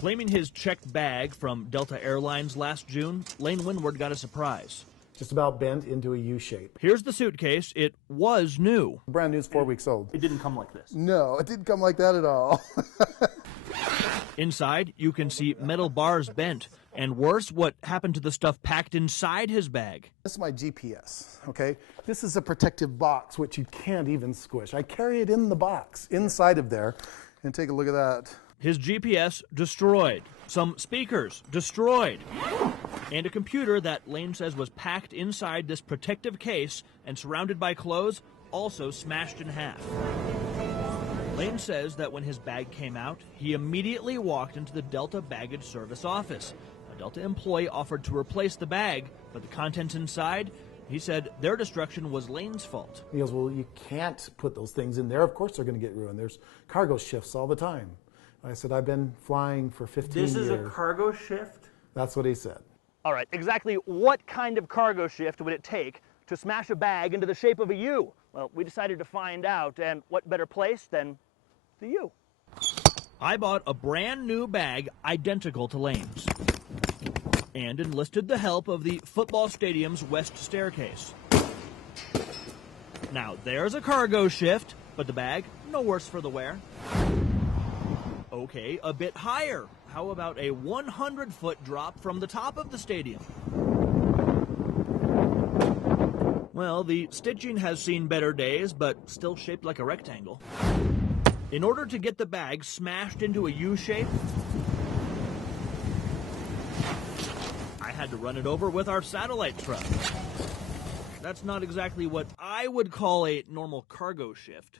Claiming his checked bag from Delta Airlines last June, Lane Windward got a surprise. Just about bent into a U shape. Here's the suitcase. It was new. Brand new's 4 weeks old. It didn't come like this. No, it didn't come like that at all. Inside, you can see metal bars bent. And worse, what happened to the stuff packed inside his bag? This is my GPS, okay? This is a protective box, which you can't even squish. I carry it in the box, inside of there. And take a look at that. His GPS destroyed. Some speakers destroyed. And a computer that Lane says was packed inside this protective case and surrounded by clothes also smashed in half. Lane says that when his bag came out, he immediately walked into the Delta baggage service office. A Delta employee offered to replace the bag, but the contents inside, he said their destruction was Lane's fault. He goes, well, you can't put those things in there. Of course they're going to get ruined. There's cargo shifts all the time. I said, I've been flying for 15 years. This is a cargo shift? That's what he said. All right, exactly what kind of cargo shift would it take to smash a bag into the shape of a U? Well, we decided to find out, and what better place than the U? I bought a brand new bag identical to Lane's and enlisted the help of the football stadium's west staircase. Now, there's a cargo shift, but the bag, no worse for the wear. Okay, a bit higher. How about a 100-foot drop from the top of the stadium? Well, the stitching has seen better days, but still shaped like a rectangle. In order to get the bag smashed into a U shape, I had to run it over with our satellite truck. That's not exactly what I would call a normal cargo shift.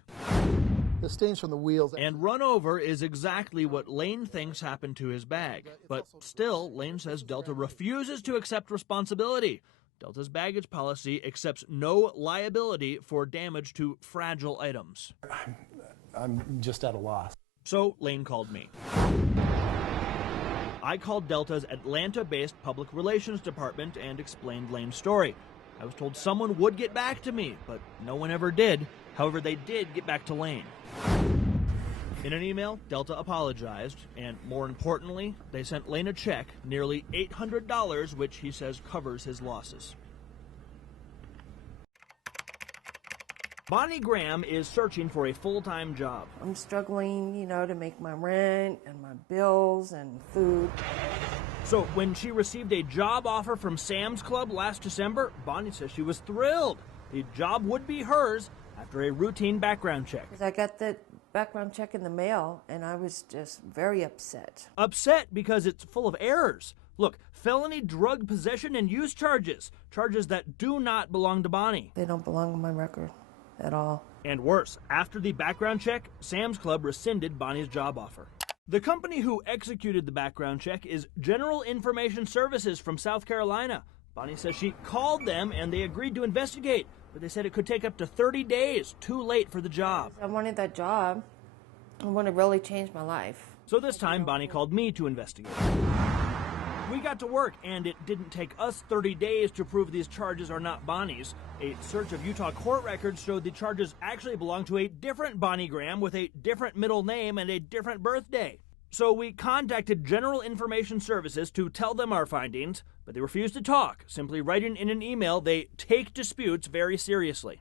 The stains from the wheels. And run over is exactly what Lane thinks happened to his bag. But still, Lane says Delta refuses to accept responsibility. Delta's baggage policy accepts no liability for damage to fragile items. I'm just at a loss. So Lane called me. I called Delta's Atlanta-based public relations department and explained Lane's story. I was told someone would get back to me, but no one ever did. However, they did get back to Lane. In an email, Delta apologized, and more importantly, they sent Lane a check, nearly $800, which he says covers his losses. Bonnie Graham is searching for a full-time job. I'm struggling, to make my rent and my bills and food. So when she received a job offer from Sam's Club last December, Bonnie says she was thrilled. The job would be hers after a routine background check. I got the background check in the mail, and I was just very upset. Upset because it's full of errors. Look, felony drug possession and use charges. Charges that do not belong to Bonnie. They don't belong on my record at all. And worse, after the background check, Sam's Club rescinded Bonnie's job offer. The company who executed the background check is General Information Services from South Carolina. Bonnie says she called them and they agreed to investigate, but they said it could take up to 30 days, too late for the job. I wanted that job. I want to really change my life. So this time, Bonnie called me to investigate. We got to work, and it didn't take us 30 days to prove these charges are not Bonnie's. A search of Utah court records showed the charges actually belong to a different Bonnie Graham with a different middle name and a different birthday. So we contacted General Information Services to tell them our findings, but they refused to talk, simply writing in an email they take disputes very seriously.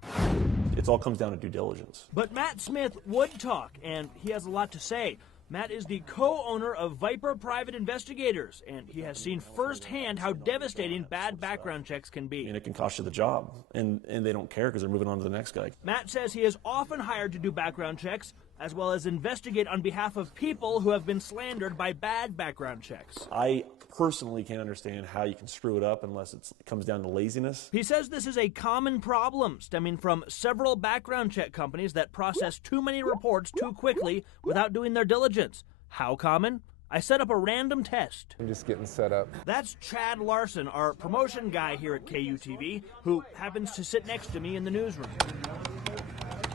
It all comes down to due diligence. But Matt Smith would talk, and he has a lot to say. Matt is the co-owner of Viper Private Investigators, and he has seen firsthand how devastating bad background checks can be. And it can cost you the job, and they don't care because they're moving on to the next guy. Matt says he is often hired to do background checks, as well as investigate on behalf of people who have been slandered by bad background checks. I personally can't understand how you can screw it up unless it comes down to laziness. He says this is a common problem stemming from several background check companies that process too many reports too quickly without doing their diligence. How common? I set up a random test. I'm just getting set up. That's Chad Larson, our promotion guy here at KUTV, who happens to sit next to me in the newsroom.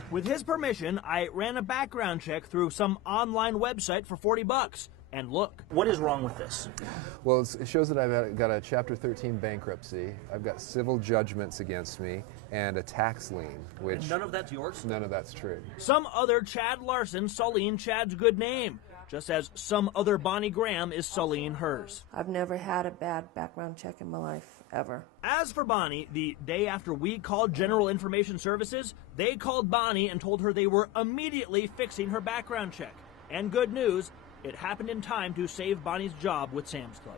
With his permission, I ran a background check through some online website for $40. And look, what is wrong with this? Well, it shows that I've got a Chapter 13 bankruptcy. I've got civil judgments against me and a tax lien, which... And none of that's yours? None of that's true. Some other Chad Larson sullying Chad's good name. just as some other Bonnie Graham is sullying hers. I've never had a bad background check in my life, ever. As for Bonnie, the day after we called General Information Services, they called Bonnie and told her they were immediately fixing her background check. And good news, it happened in time to save Bonnie's job with Sam's Club.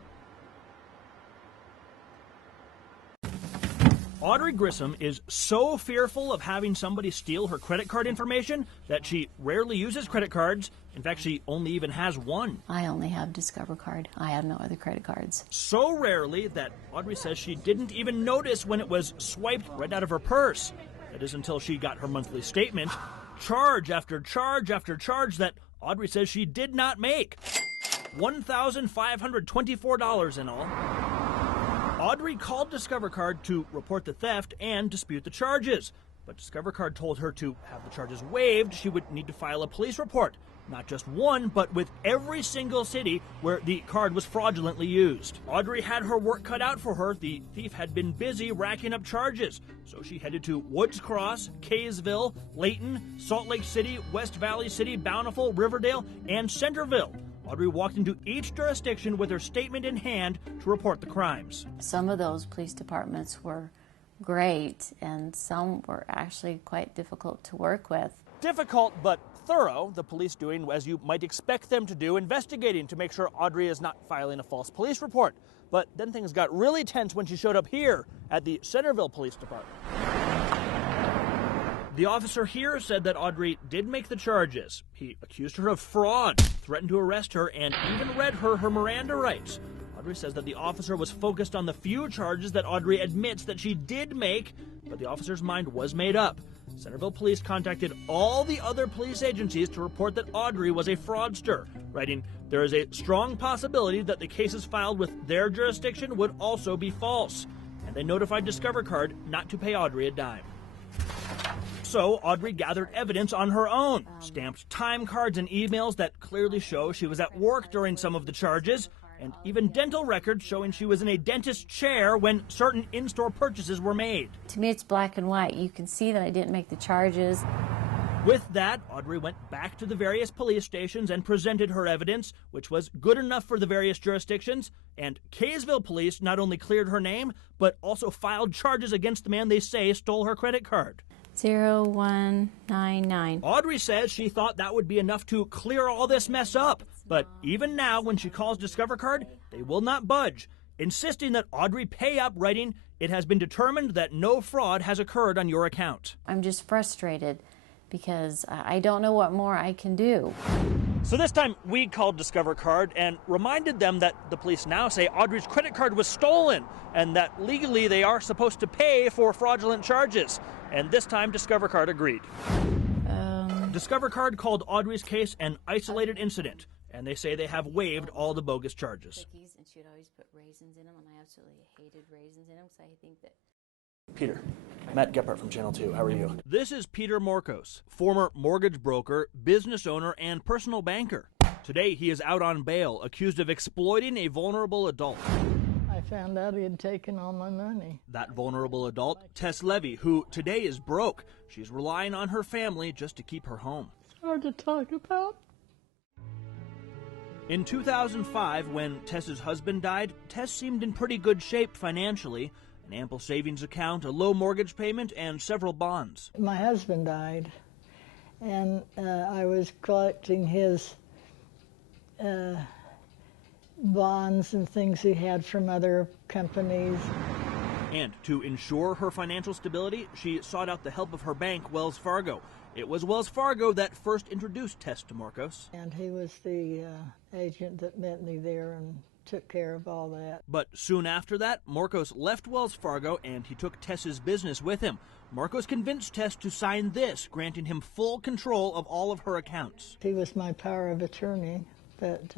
Audrey Grissom is so fearful of having somebody steal her credit card information that she rarely uses credit cards. In fact, she only even has one. I only have Discover Card. I have no other credit cards. So rarely that Audrey says she didn't even notice when it was swiped right out of her purse. That is until she got her monthly statement. Charge after charge after charge that Audrey says she did not make. $1,524 in all. Audrey called Discover Card to report the theft and dispute the charges. But Discover Card told her to have the charges waived, she would need to file a police report. Not just one, but with every single city where the card was fraudulently used. Audrey had her work cut out for her. The thief had been busy racking up charges. So she headed to Woods Cross, Kaysville, Layton, Salt Lake City, West Valley City, Bountiful, Riverdale, and Centerville. Audrey walked into each jurisdiction with her statement in hand to report the crimes. Some of those police departments were great, and some were actually quite difficult to work with. Difficult but thorough, the police doing as you might expect them to do, investigating to make sure Audrey is not filing a false police report. But then things got really tense when she showed up here at the Centerville Police Department. The officer here said that Audrey did make the charges. He accused her of fraud, threatened to arrest her, and even read her Miranda rights. Audrey says that the officer was focused on the few charges that Audrey admits that she did make, but the officer's mind was made up. Centerville Police contacted all the other police agencies to report that Audrey was a fraudster, writing, "There is a strong possibility that the cases filed with their jurisdiction would also be false." And they notified Discover Card not to pay Audrey a dime. So Audrey gathered evidence on her own, stamped time cards and emails that clearly show she was at work during some of the charges, and even dental records showing she was in a dentist's chair when certain in-store purchases were made. To me, it's black and white. You can see that I didn't make the charges. With that, Audrey went back to the various police stations and presented her evidence, which was good enough for the various jurisdictions, and Kaysville Police not only cleared her name, but also filed charges against the man they say stole her credit card. 0199. Audrey says she thought that would be enough to clear all this mess up. But even now, when she calls Discover Card, they will not budge, insisting that Audrey pay up, writing, "It has been determined that no fraud has occurred on your account." I'm just frustrated because I don't know what more I can do. So this time we called Discover Card and reminded them that the police now say Audrey's credit card was stolen and that legally they are supposed to pay for fraudulent charges. And this time Discover Card agreed. Discover Card called Audrey's case an isolated incident, and they say they have waived all the bogus charges. Cookies, and she would always put raisins in them, and I absolutely hated raisins in them because I think that... Peter, Matt Gephardt from Channel 2. How are you? This is Peter Morkos, former mortgage broker, business owner, and personal banker. Today he is out on bail, accused of exploiting a vulnerable adult. I found out he had taken all my money. That vulnerable adult, Tess Levy, who today is broke. She's relying on her family just to keep her home. It's hard to talk about. In 2005, when Tess's husband died, Tess seemed in pretty good shape financially. An ample savings account, a low mortgage payment, and several bonds. My husband died, and I was collecting his bonds and things he had from other companies. And to ensure her financial stability, she sought out the help of her bank, Wells Fargo. It was Wells Fargo that first introduced Tess to Morkos. And he was the agent that met me there and took care of all that. But soon after that, Morkos left Wells Fargo and he took Tess's business with him. Morkos convinced Tess to sign this, granting him full control of all of her accounts. He was my power of attorney, but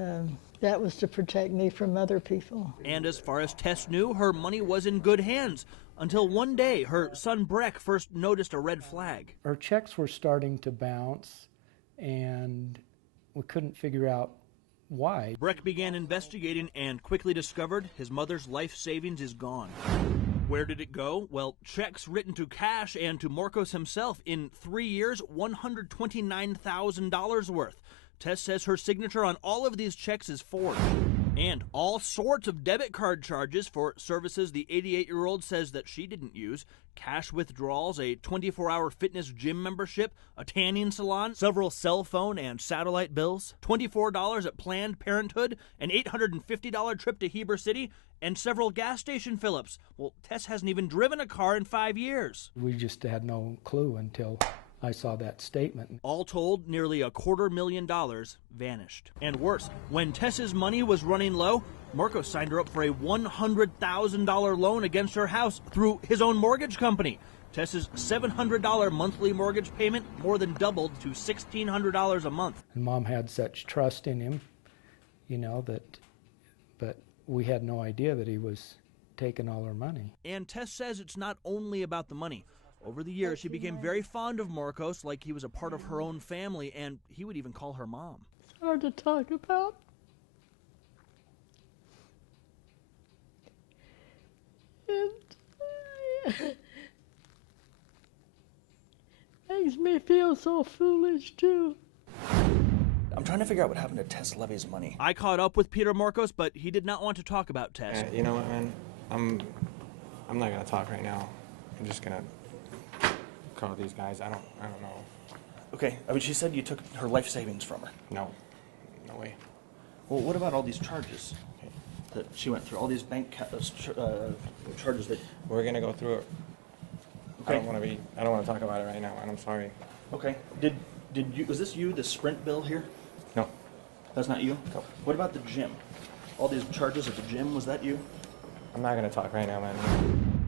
that was to protect me from other people. And as far as Tess knew, her money was in good hands, until one day her son Breck first noticed a red flag. Our checks were starting to bounce, and we couldn't figure out why. Breck began investigating and quickly discovered his mother's life savings is gone. Where did it go? Well, checks written to cash and to Morkos himself in 3 years, $129,000 worth. Tess says her signature on all of these checks is forged. And all sorts of debit card charges for services the 88-year-old says that she didn't use. Cash withdrawals, a 24-hour fitness gym membership, a tanning salon, several cell phone and satellite bills, $24 at Planned Parenthood, an $850 trip to Heber City, and several gas station fill-ups. Well, Tess hasn't even driven a car in 5 years. We just had no clue until I saw that statement. All told, nearly $250,000 vanished. And worse, when Tess's money was running low, Marcos signed her up for a $100,000 loan against her house through his own mortgage company. Tess's $700 monthly mortgage payment more than doubled to $1,600 a month. And Mom had such trust in him, but we had no idea that he was taking all her money. And Tess says it's not only about the money. Over the years, she became very fond of Marcos, like he was a part of her own family, and he would even call her mom. It's hard to talk about. It makes me feel so foolish, too. I'm trying to figure out what happened to Tess Levy's money. I caught up with Peter Marcos, but he did not want to talk about Tess. You know what, man? I'm not gonna talk right now. I'm just gonna call these guys. I don't know. Okay, I mean, she said you took her life savings from her. No way. Well, what about all these charges that she went through? All these bank charges that... We're gonna go through it. Okay. I don't want to talk about it right now, man. I'm sorry. Okay. Did you? Was this you? The Sprint bill here? No. That's not you. No. What about the gym? All these charges at the gym, was that you? I'm not gonna talk right now, man.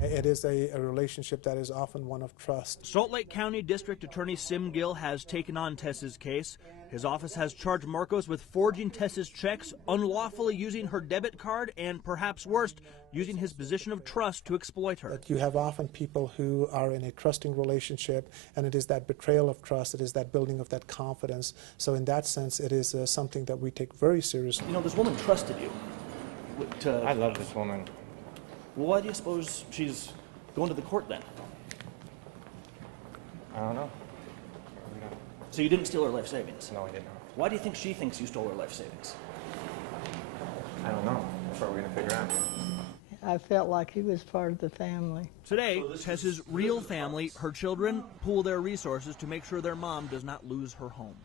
It is a relationship that is often one of trust. Salt Lake County District Attorney Sim Gill has taken on Tess's case. His office has charged Marcos with forging Tess's checks, unlawfully using her debit card, and perhaps worst, using his position of trust to exploit her. That you have often people who are in a trusting relationship, and it is that betrayal of trust, it is that building of that confidence. So in that sense, it is something that we take very seriously. You know, this woman trusted you. I love this woman. Well, why do you suppose she's going to the court then? I don't know. So you didn't steal her life savings? No, I did not. Why do you think she thinks you stole her life savings? I don't know. That's what we're gonna figure out. I felt like he was part of the family. Today, Tess's real family, her children, pool their resources to make sure their mom does not lose her home.